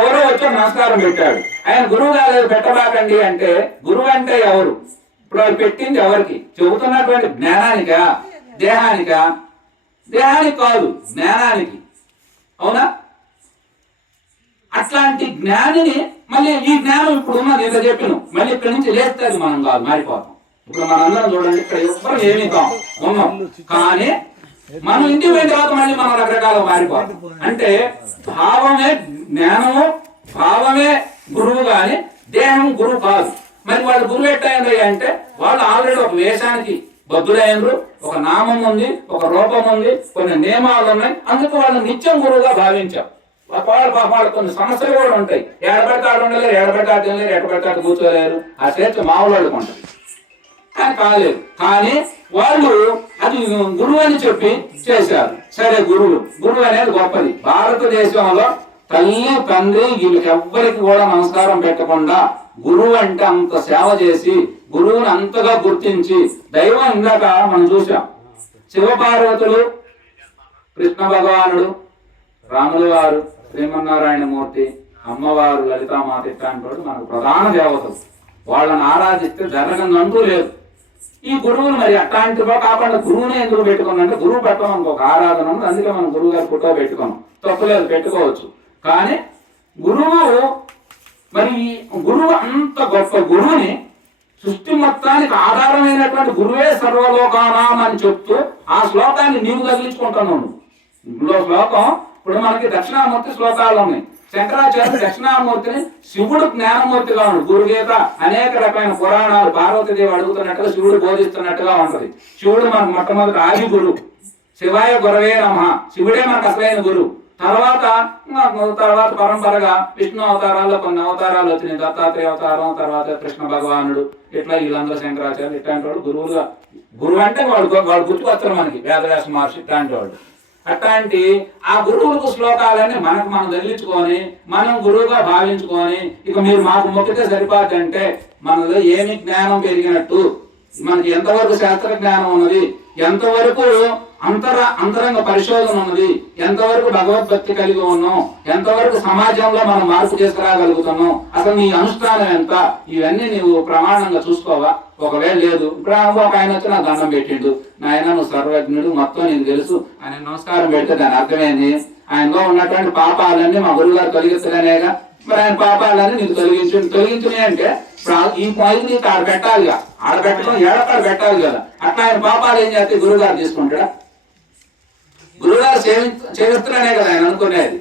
ఎవరో వచ్చి నమస్కారం పెట్టాడు. ఆయన గురువు గారు పెట్టబాకండి అంటే గురువు అంటే ఎవరు? ఇప్పుడు వాళ్ళు పెట్టింది ఎవరికి? చెబుతున్నటువంటి జ్ఞానానికా, దేహానికా? దేహానికి కాదు, జ్ఞానానికి. అవునా? అట్లాంటి జ్ఞానిని మళ్ళీ ఈ జ్ఞానం ఇప్పుడు ఉన్నది ఏదో చెప్పిన మళ్ళీ ఇక్కడి నుంచి లేస్తుంది, మనం కాదు మారిపోతాం. ఇప్పుడు మనందరం చూడండి, ఇక్కడ ఎవ్వరు ఏమీ కాదు ఉన్నాం, కానీ మనం ఇంటికి పోయిన తర్వాత మళ్ళీ మనం రకరకాల మారిపోతాం. అంటే భావమే జ్ఞానము, భావమే గురువు కానీ దేహం గురువు కాదు. మరి వాళ్ళు గురువు ఎట్టయింది అంటే వాళ్ళు ఆల్రెడీ ఒక వేషానికి బద్దులైనరు, ఒక నామం ఉంది, ఒక రూపం ఉంది, కొన్ని నియమాలు ఉన్నాయి. అందుకు వాళ్ళు నిత్యం గురువుగా భావించాం. వాళ్ళు కొన్ని సమస్యలు కూడా ఉంటాయి. ఏడబెడతాడు ఉండలేరు, ఏడబెడతాడు తినలేరు, ఎడబెడతాడు కూర్చోలేరు. ఆ స్వేచ్ఛ మామూలు ఉంటుంది. కానీ కాలేదు. కానీ వాళ్ళు అది గురువు అని చెప్పి చేశారు. సరే, గురువు అనేది గొప్పది. భారతదేశంలో తల్లి తండ్రి వీళ్ళకి ఎవ్వరికి కూడా నమస్కారం పెట్టకుండా గురువు అంటే అంత సేవ చేసి గురువుని అంతగా గుర్తించి దైవం ఇందాక మనం చూసాం. శివపార్వతులు, కృష్ణ భగవానుడు, రాముల వారు, శ్రీమన్నారాయణమూర్తి, అమ్మవారు, లలితామాత ఇట్లాంటి మనకు ప్రధాన దేవతలు. వాళ్ళని ఆరాధిస్తే జరగనంటూ లేదు. ఈ గురువులు మరి అట్లాంటివో కాకుండా గురువునే ఎందుకు పెట్టుకున్నామంటే గురువు పెట్టడం ఒక ఆరాధన ఉంది. అందుకే మనం గురువు గారి ఫోటో పెట్టుకున్నాం. తప్పులేదు, పెట్టుకోవచ్చు. కానీ గురువు అంత గొప్ప గురువుని, సృష్టి మొత్తానికి ఆధారమైనటువంటి గురువే సర్వలోకానాం అని చెప్తూ ఆ శ్లోకాన్ని నీవు తగిలించుకుంటున్నావు. ఇందులో శ్లోకం ఇప్పుడు మనకి దక్షిణామూర్తి శ్లోకాలు ఉన్నాయి. శంకరాచార్యుడు దక్షిణామూర్తిని శివుడు జ్ఞానమూర్తిగా ఉన్నాడు. గురుగీత అనేక రకమైన పురాణాలు పార్వతీదేవి అడుగుతున్నట్టుగా శివుడు బోధిస్తున్నట్టుగా ఉంటది. శివుడు మనకు మొట్టమొదటి ఆది గురు. శివాయ గురవే నమః, శివుడే మనకు అసలైన గురువు. తర్వాత పరంపరగా విష్ణు అవతారాల్లో కొన్ని అవతారాలు వచ్చినాయి. దత్తాత్రేయ అవతారం, తర్వాత కృష్ణ భగవానుడు, ఇట్లా వీళ్ళందరూ శంకరాచార్యులు ఇట్లాంటి వాళ్ళు గురువులుగా. గురువు అంటే వాళ్ళు గుర్తుకొస్తారు మనకి, వేదవ్యాస మహర్షి ఇట్లాంటి వాళ్ళు. అట్లాంటి ఆ గురువులకు శ్లోకాలన్నీ మనం తగిలించుకొని మనం గురువుగా భావించుకొని ఇక మీరు మాకు మొక్కితే సరిపోద్దంటే మనలో ఏమి జ్ఞానం పెరిగినట్టు, మనకి ఎంతవరకు శాస్త్ర జ్ఞానం ఉన్నది, ఎంతవరకు అంతరంగ పరిశోధన ఉన్నది, ఎంతవరకు భగవద్భక్తి కలిగి ఉన్నాం, ఎంతవరకు సమాజంలో మనం మార్పు తీసుకురాగలుగుతున్నాం, అసలు నీ అనుష్ఠానం ఎంత, ఇవన్నీ నీవు ప్రమాణంగా చూసుకోవా? ఒకవేళ లేదు, ఇప్పుడు ఒక ఆయన వచ్చి నా దండం పెట్టిండు, నాయన నువ్వు సర్వజ్ఞుడు, మొత్తం నీకు తెలుసు ఆయన నమస్కారం పెడితే దాని అర్థమైంది ఆయనలో ఉన్నటువంటి పాపాలన్నీ మా గురువు గారు తొలగిస్తలేనేగా. మరి ఆయన పాపాలన్నీ నీకు తొలగించినాయి అంటే ఈ పాయింట్ నీకు ఆడ పెట్టాలిగా, ఆడ పెట్టడం ఏడకాడ పెట్టాలి కదా. అట్లా ఆయన పాపాలు ఏం చేస్తే గురువు గారు తీసుకుంటాడా? గురువుగారు చేస్తున్నానే కదా ఆయన అనుకునేది.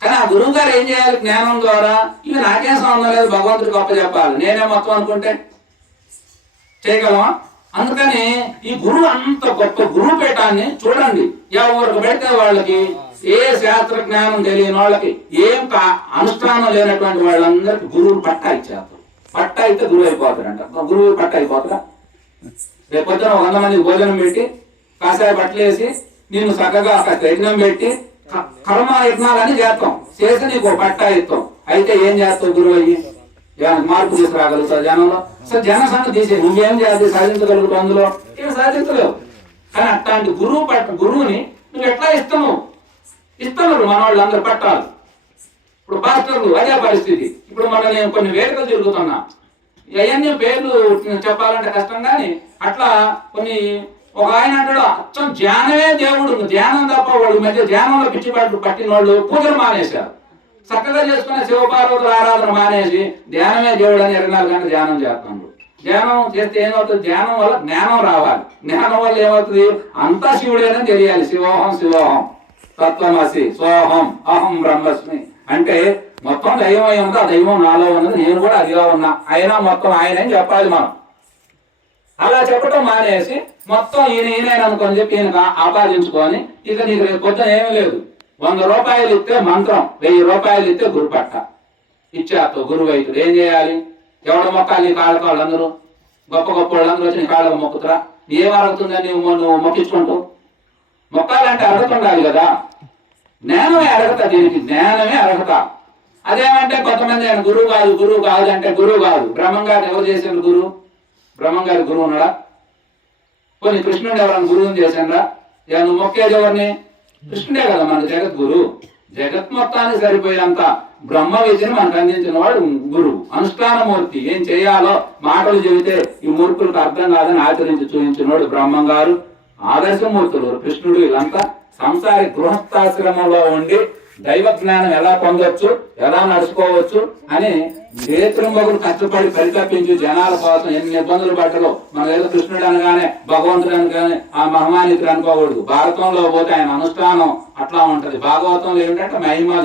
కానీ ఆ గురువు గారు ఏం చేయాలి? జ్ఞానం ద్వారా ఇవి నాకేం సంబంధం లేదు, భగవంతుడికి గొప్ప చెప్పాలి, నేనే మొత్తం అనుకుంటే చేయగలమా? అందుకని ఈ గురువు అంత గొప్ప గురుపీఠాన్ని చూడండి. ఎవరికి పెడితే వాళ్ళకి, ఏ శాస్త్ర జ్ఞానం తెలియని వాళ్ళకి, ఏం అనుష్ఠానం లేనటువంటి వాళ్ళందరికీ గురువులు పట్టా ఇచ్చేస్తారు. పట్టా అయితే గురువు అయిపోతాడంట. గురువు పట్టా అయిపోతారా? రేపు పొద్దున 100 మందికి భోజనం పెట్టి కాసాయ బట్టలు వేసి నేను చక్కగా యజ్ఞం పెట్టి కర్మ యజ్ఞాలని చేస్తాం, చేసి నీకు పట్టా ఇస్తాం. అయితే ఏం చేస్తావు గురువు అయ్యి? మార్పు తీసుకురాగలుగుతావు జనంలో? అసలు జనసంఖ్య తీసే నువ్వేం చేయాలి? సాధించగలుగుతావు అందులో? ఏం సాధించలేవు. కానీ అట్లాంటి గురువుని నువ్వు ఎట్లా ఇస్తున్నారు మన వాళ్ళు అందరు పట్టాలి. ఇప్పుడు పాస్టర్లు అదే పరిస్థితి. ఇప్పుడు నేను కొన్ని వేడుకలు తిరుగుతున్నా, అవన్నీ పేర్లు చెప్పాలంటే కష్టం. కానీ అట్లా కొన్ని ఒక ఆయన అంటాడు అచ్చం ధ్యానమే దేవుడు, ధ్యానం తప్ప వాళ్ళు మధ్య ధ్యానంలో పిచ్చిపాట్లు పట్టిన వాళ్ళు పూజలు మానేశారు. చక్కగా చేసుకునే శివపార్వతుల ఆరాధన మానేసి ధ్యానమే దేవుడు అని 24 గంటలు ధ్యానం చేస్తున్నారు. ధ్యానం చేస్తే ఏమవుతుంది? ధ్యానం వల్ల జ్ఞానం రావాలి. జ్ఞానం వల్ల ఏమవుతుంది? అంతా శివుడేనని తెలియాలి. శివోహం శివోహం తత్వమసి సోహం అహం బ్రహ్మస్మి అంటే మొత్తం దైవం ఏముందో ఆ దైవం నాలో ఉన్నది, నేను కూడా అదిగా ఉన్నా, అయినా మొత్తం ఆయనే చెప్పాలి మనం. అలా చెప్పడం మానేసి మొత్తం ఈయన అనుకొని చెప్పి ఈయన ఆపాదించుకొని ఇక నీకు రేపు పొద్దున ఏమీ లేదు. 100 రూపాయలు ఇస్తే మంత్రం, 1000 రూపాయలు ఇస్తే గురుపట్ట ఇచ్చేస్తావు. గురువు అవుతుంది. ఏం చేయాలి? ఎవడ మొక్కాలి? నీ కాళ్ళకు వాళ్ళందరూ గొప్ప వాళ్ళందరూ వచ్చి నీ కాళ్ళకు మొక్కుతురా? ఏం అరుగుతుందని నువ్వు మొక్కించుకుంటావు? మొక్కాలంటే అర్హత ఉండాలి కదా. జ్ఞానమే అర్హత, దీనికి జ్ఞానమే అర్హత. అదేమంటే కొంతమంది ఆయన గురువు కాదు అంటే గురువు కాదు. బ్రహ్మం గారిని ఎవరు చేసిన గురువు? బ్రహ్మం గారి గురువు ఉన్నాడా? కొన్ని కృష్ణుడు ఎవరైనా గురువుని చేశారా? నువ్వు మొక్కేది ఎవరిని? కృష్ణుడే కదా మన జగద్గురు. జగత్ మొత్తానికి సరిపోయేంత బ్రహ్మ విద్యను మనకు అందించిన వాడు గురువు, అనుష్ఠానమూర్తి. ఏం చేయాలో మాటలు చెబితే ఈ మూర్ఖులకు అర్థం కాదని ఆచరించి చూపించిన వాడు బ్రహ్మం గారు. ఆదర్శమూర్తులు కృష్ణుడు. వీళ్ళంతా సంసారి గృహస్థాశ్రమంలో ఉండి దైవ జ్ఞానం ఎలా పొందొచ్చు, ఎలా నడుచుకోవచ్చు అని క్షేత్రంబగులు కష్టపడి పరితపించి జనాల కోసం ఎన్ని ఇబ్బందులు పడ్డలో. మనం ఏదో కృష్ణుడు అనగానే భగవంతుడు అనగానే ఆ మహమానితుడు అనుకోకూడదు. భారతంలో పోతే ఆయన అనుష్ఠానం అట్లా ఉంటది. భాగవతంలో ఏమిటంటే మహిమ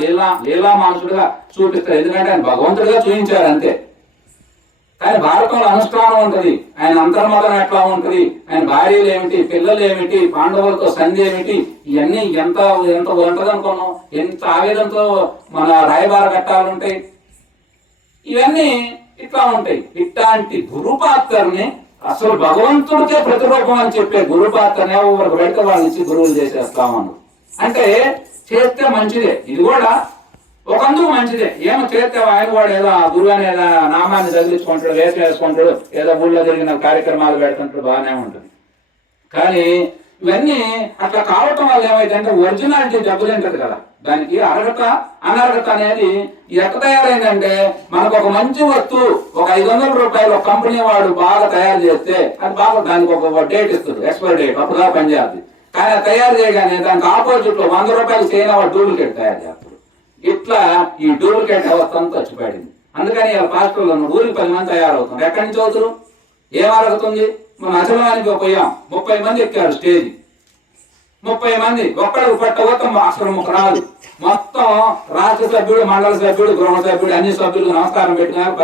లీలా మానుషుడుగా చూపిస్తారు. ఎందుకంటే ఆయన భగవంతుడిగా చూపించారు అంతే. కానీ భారతంలో అనుష్ఠానం ఉంటది. ఆయన అంతర్మతం ఎట్లా ఉంటది, ఆయన భార్యలు ఏమిటి, పిల్లలు ఏమిటి, పాండవులతో సంధి ఏమిటి, ఇవన్నీ ఎంత ఉంటది అనుకున్నాం. ఎంత ఆవేదనతో మన రాయబార ఘట్టాలు ఉంటాయి. ఇవన్నీ ఇట్లా ఉంటాయి. ఇట్లాంటి గురుపాత్రని అసలు భగవంతుడికే ప్రతిరూపం అని చెప్పే గురుపాత్రని ఎవరికి పెడితే వాళ్ళ నుంచి గురువులు చేసేస్తామను అంటే చేస్తే మంచిదే. ఇది కూడా ఒకందుకు మంచిదే. ఏమో చేస్తే ఆయన కూడా ఏదో ఆ గురువు ఏదో నామాన్ని తగిలించుకుంటాడు, వేషం వేసుకుంటాడు, ఏదో ఊళ్ళో జరిగిన కార్యక్రమాలు పెడుతుంటాడు, బాగానే ఉంటుంది. కానీ ఇవన్నీ అట్లా కావటం వల్ల ఏమైందంటే ఒరిజినాలిటీ దెబ్బతింటది కదా. దానికి అర్హత అనర్హత అనేది ఎట్లా తయారైందంటే, మనకు ఒక మంచి వస్తువు ఒక 500 రూపాయలు ఒక కంపెనీ వాడు బాగా తయారు చేస్తే అది బాగా దానికి ఒక డేట్ ఇస్తుంది, ఎక్స్పైరీ డేట్, అప్పుడుగా పనిచేస్తుంది. కానీ అది తయారు చేయగానే దానికి ఆపోజిట్ లో 100 రూపాయలు చేయని వాడు డూప్లికేట్ తయారు చేస్తారు. ఇట్లా ఈ డూప్లికేట్ వ్యవస్థ అంతా వచ్చిపడింది. అందుకని ఇలా పాస్టర్లు ఊరికి 10 మంది తయారవుతున్నారు. ఎక్కడి నుంచి అవుతారు? ఏం అరుగుతుంది? మనం అసలానికి పోయాం, 30 మంది ఎక్కారు స్టేజ్. 30 మంది ఒక్కడికి పట్టబోతాం, అసలు రాదు. మొత్తం రాష్ట్ర సభ్యుడు, మండల సభ్యుడు, గృహ సభ్యుడు, అన్ని సభ్యులకు నమస్కారం పెట్టుకున్నారు.